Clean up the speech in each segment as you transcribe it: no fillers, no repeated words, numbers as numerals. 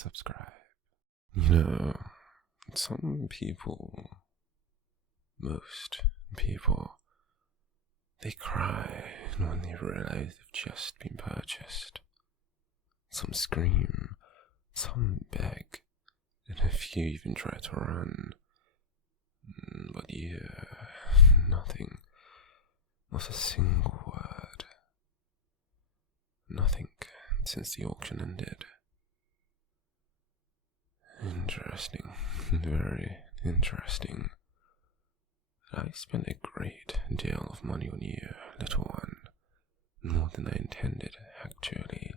subscribe. You know, some people, most people, they cry when they realize they've just been purchased. Some scream, some beg, and a few even try to run. But you, nothing, not a single word. Nothing since the auction ended. Interesting, very interesting. I spent a great deal of money on you, little one. More than I intended, actually.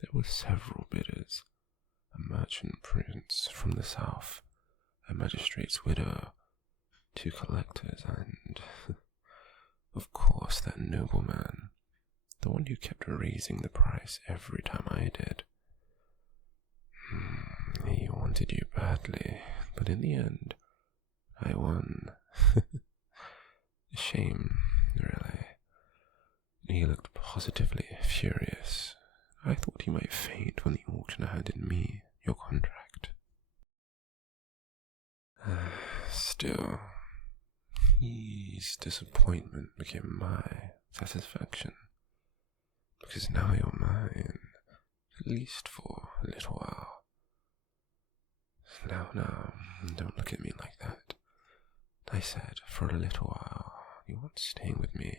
There were several bidders. A merchant prince from the south, a magistrate's widow, 2 collectors, and, of course, that nobleman, the one who kept raising the price every time I did. He wanted you badly, but in the end, I won. A shame, really. He looked positively furious. I thought he might faint when the auctioneer handed me your contract. Still, his disappointment became my satisfaction, because now you're mine, at least for a little while. Now, don't look at me like that. I said, for a little while, you weren't staying with me,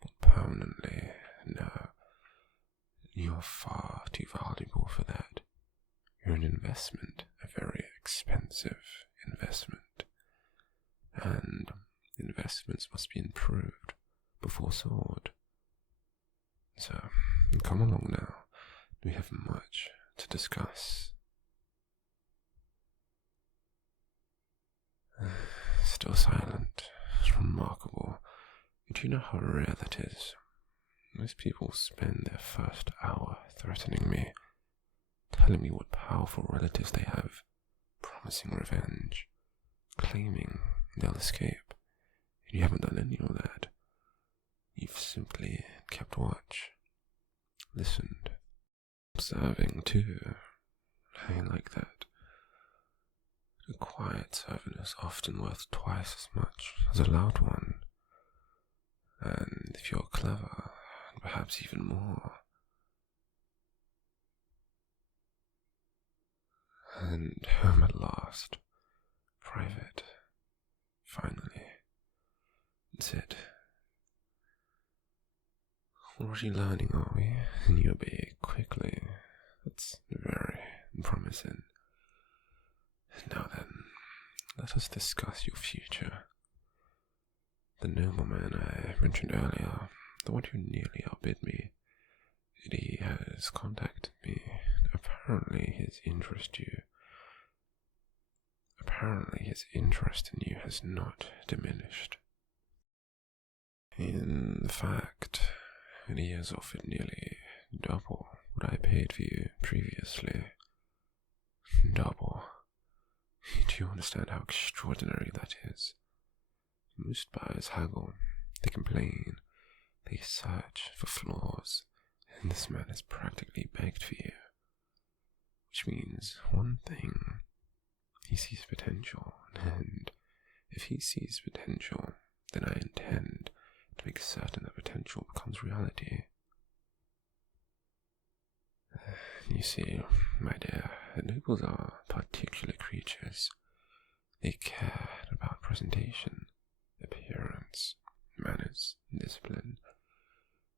but permanently. No, you're far too valuable for that. You're an investment, a very expensive investment, and investments must be improved before sold. So, come along now. We have much to discuss. Still silent. It's remarkable. Do you know how rare that is? Most people spend their first hour threatening me, telling me what powerful relatives they have, promising revenge, claiming they'll escape. And you haven't done any of that. You've simply kept watch, listened, observing too. I like that. A quiet servant is often worth twice as much as a loud one. And if you're clever, perhaps even more. And home at last. Private. Finally. That's it. Already learning, are we? And you obey quickly. That's very promising. Now then, let us discuss your future. The nobleman I mentioned earlier, the one who nearly outbid me, he has contacted me. Apparently his interest in you has not diminished. In fact, he has offered nearly double what I paid for you previously. Double. Do you understand how extraordinary that is? Most buyers haggle, they complain, they search for flaws, and this man has practically begged for you. Which means one thing, he sees potential, and if he sees potential, then I intend to make certain that potential becomes reality. You see, my dear, nobles are particular creatures. They care about presentation, appearance, manners, discipline.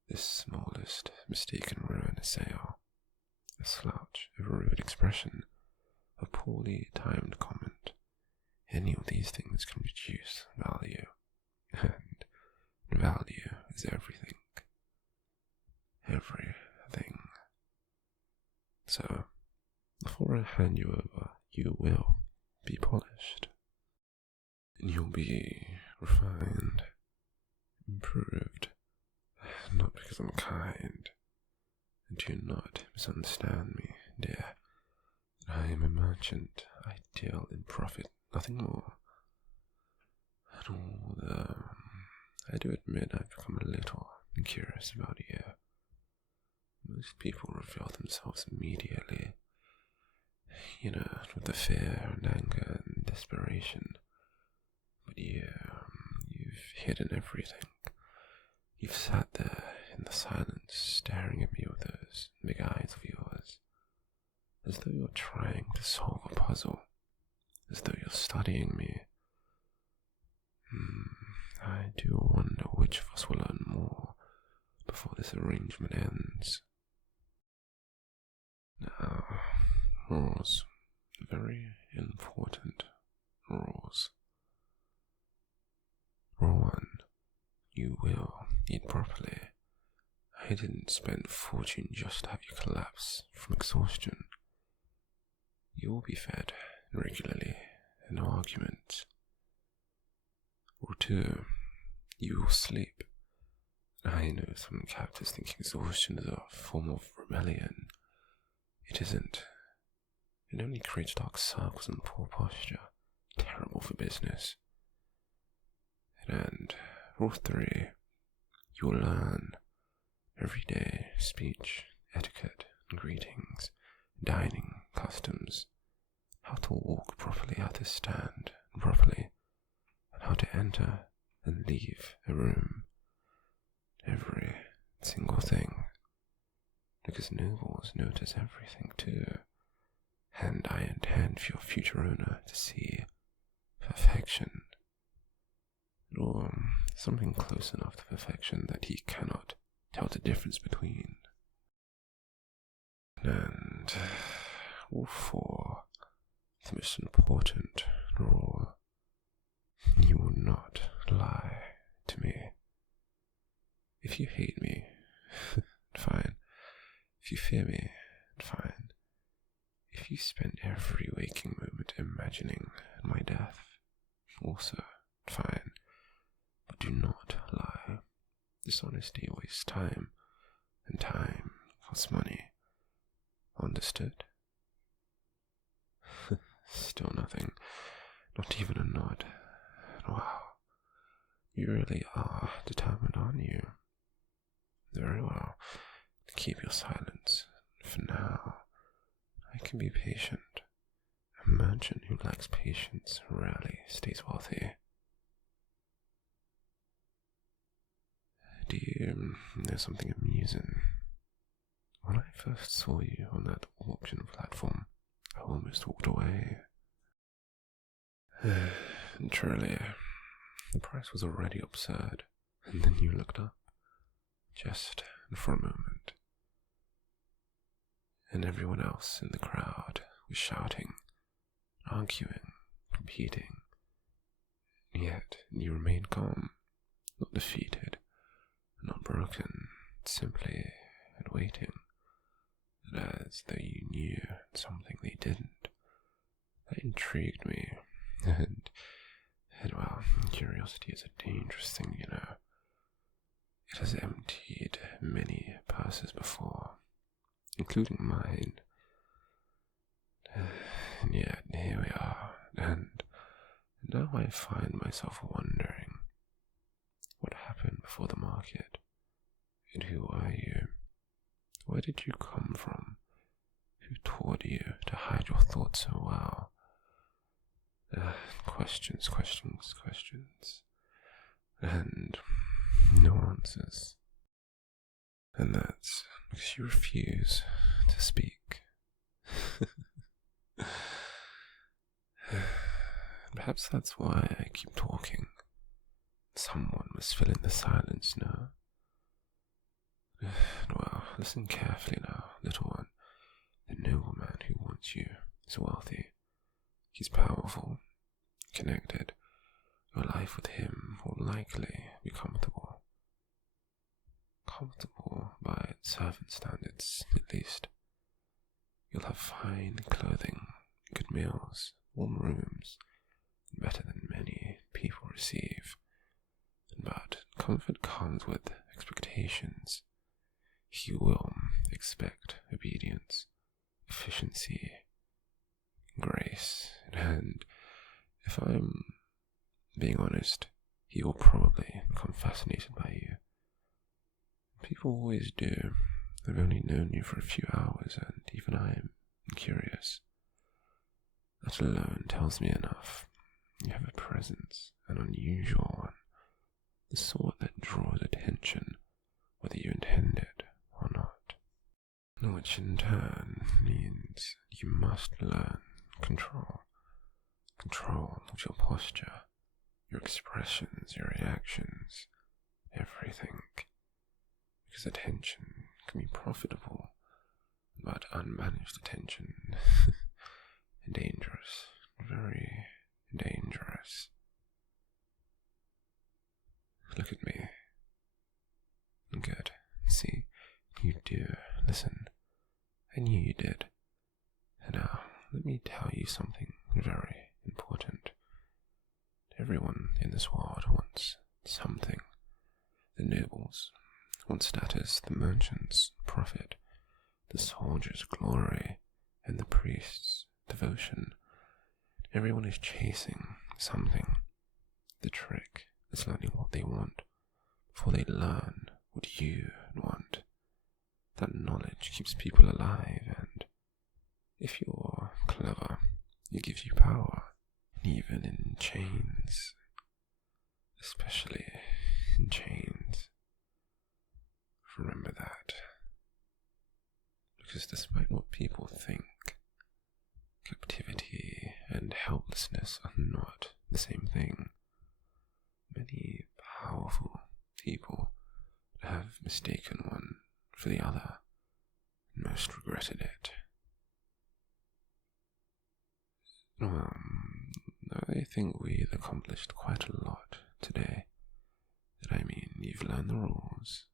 The smallest mistake can ruin a sale. A slouch, a rude expression, a poorly timed comment. Any of these things can reduce value. And value is everything. Everything. So, before I hand you over, you will be polished. And you'll be refined, improved. Not because I'm kind. And do not misunderstand me, dear. I am a merchant. I deal in profit, nothing more. And although I do admit I've become a little curious about you, most people reveal themselves immediately. with the fear and anger and desperation. But you've hidden everything. You've sat there in the silence, staring at me with those big eyes of yours, as though you're trying to solve a puzzle, as though you're studying me. I do wonder which of us will learn more before this arrangement ends. Now, rules. Very important rules. Rule 1. You will eat properly. I didn't spend a fortune just to have you collapse from exhaustion. You will be fed regularly, no arguments. Rule 2. You will sleep. I know some captors think exhaustion is a form of rebellion. It isn't. It only creates dark circles and poor posture, terrible for business. And Rule 3. You will learn everyday speech, etiquette, and greetings, dining customs, how to walk properly, how to stand properly, and how to enter and leave a room. Every single thing. Because nobles notice everything too. And I intend for your future owner to see perfection. Or something close enough to perfection that he cannot tell the difference between. And Rule 4, the most important rule. You will not lie to me. If you hate me, fine. If you fear me, fine. If you spend every waking moment imagining my death, also fine. But do not lie. Dishonesty wastes time, and time costs money. Understood? Still nothing. Not even a nod. Wow. You really are determined, aren't you? Very well. Keep your silence. For now, I can be patient. A merchant who lacks patience rarely stays wealthy. Do you know something amusing? When I first saw you on that auction platform, I almost walked away. And truly, the price was already absurd, and then you looked up, just for a moment, and everyone else in the crowd was shouting, arguing, competing, yet you remained calm, not defeated, not broken, simply and waiting, as though you knew something they didn't. That intrigued me, and well, curiosity is a dangerous thing, you know. It has emptied many purses before, including mine. And yet, here we are, and now I find myself wondering, what happened before the market? And who are you? Where did you come from? Who taught you to hide your thoughts so well? Questions, and no answers. And that's because you refuse to speak. Perhaps that's why I keep talking. Someone must fill in the silence now. Well, listen carefully now, little one. The nobleman who wants you is wealthy. He's powerful, connected. Your life with him will likely be comfortable. Comfortable by servant standards, at least. You'll have fine clothing, good meals, warm rooms, better than many people receive. But comfort comes with expectations. You will expect obedience, efficiency, grace, and if I'm being honest, he will probably become fascinated by you. People always do. I've only known you for a few hours, and even I'm curious. That alone tells me enough. You have a presence, an unusual one, the sort that draws attention, whether you intend it or not. Which in turn means you must learn control. Control of your posture, your expressions, your reactions, everything. Because attention can be profitable, but unmanaged attention dangerous, very dangerous. Look at me. Good. See, you do. Listen. I knew you did. Now, let me tell you something very important. Everyone in this world wants something. The nobles want status, the merchants profit, the soldiers glory, and the priests devotion. Everyone is chasing something. The trick is learning what they want before they learn what you want. That knowledge keeps people alive, and if you're clever, it gives you power, even in chains. Especially in chains. Remember that. Because despite what people think, captivity and helplessness are not the same thing. Many powerful people have mistaken one for the other, and most regretted it. Well, I think we've accomplished quite a lot today. I mean, you've learned the rules,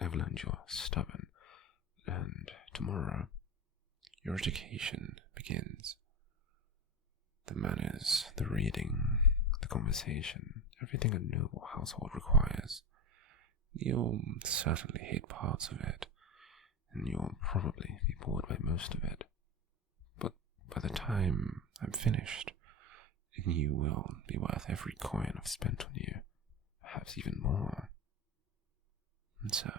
I've learned you're stubborn, and tomorrow your education begins. The manners, the reading, the conversation, everything a noble household requires. You'll certainly hate parts of it, and you'll probably be bored by most of it. But by the time I'm finished, you will be worth every coin I've spent on you, perhaps even more. And so,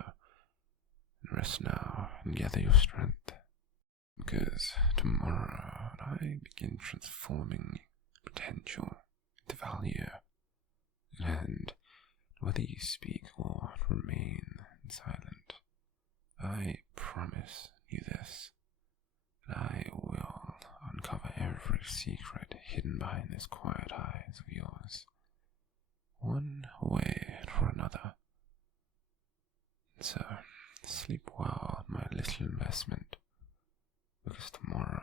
rest now and gather your strength, because tomorrow I begin transforming potential into value, and whether you speak or remain silent, I promise you this, that I will uncover every secret hidden behind these quiet eyes of yours, one way or another. So, sleep well, my little investment, because tomorrow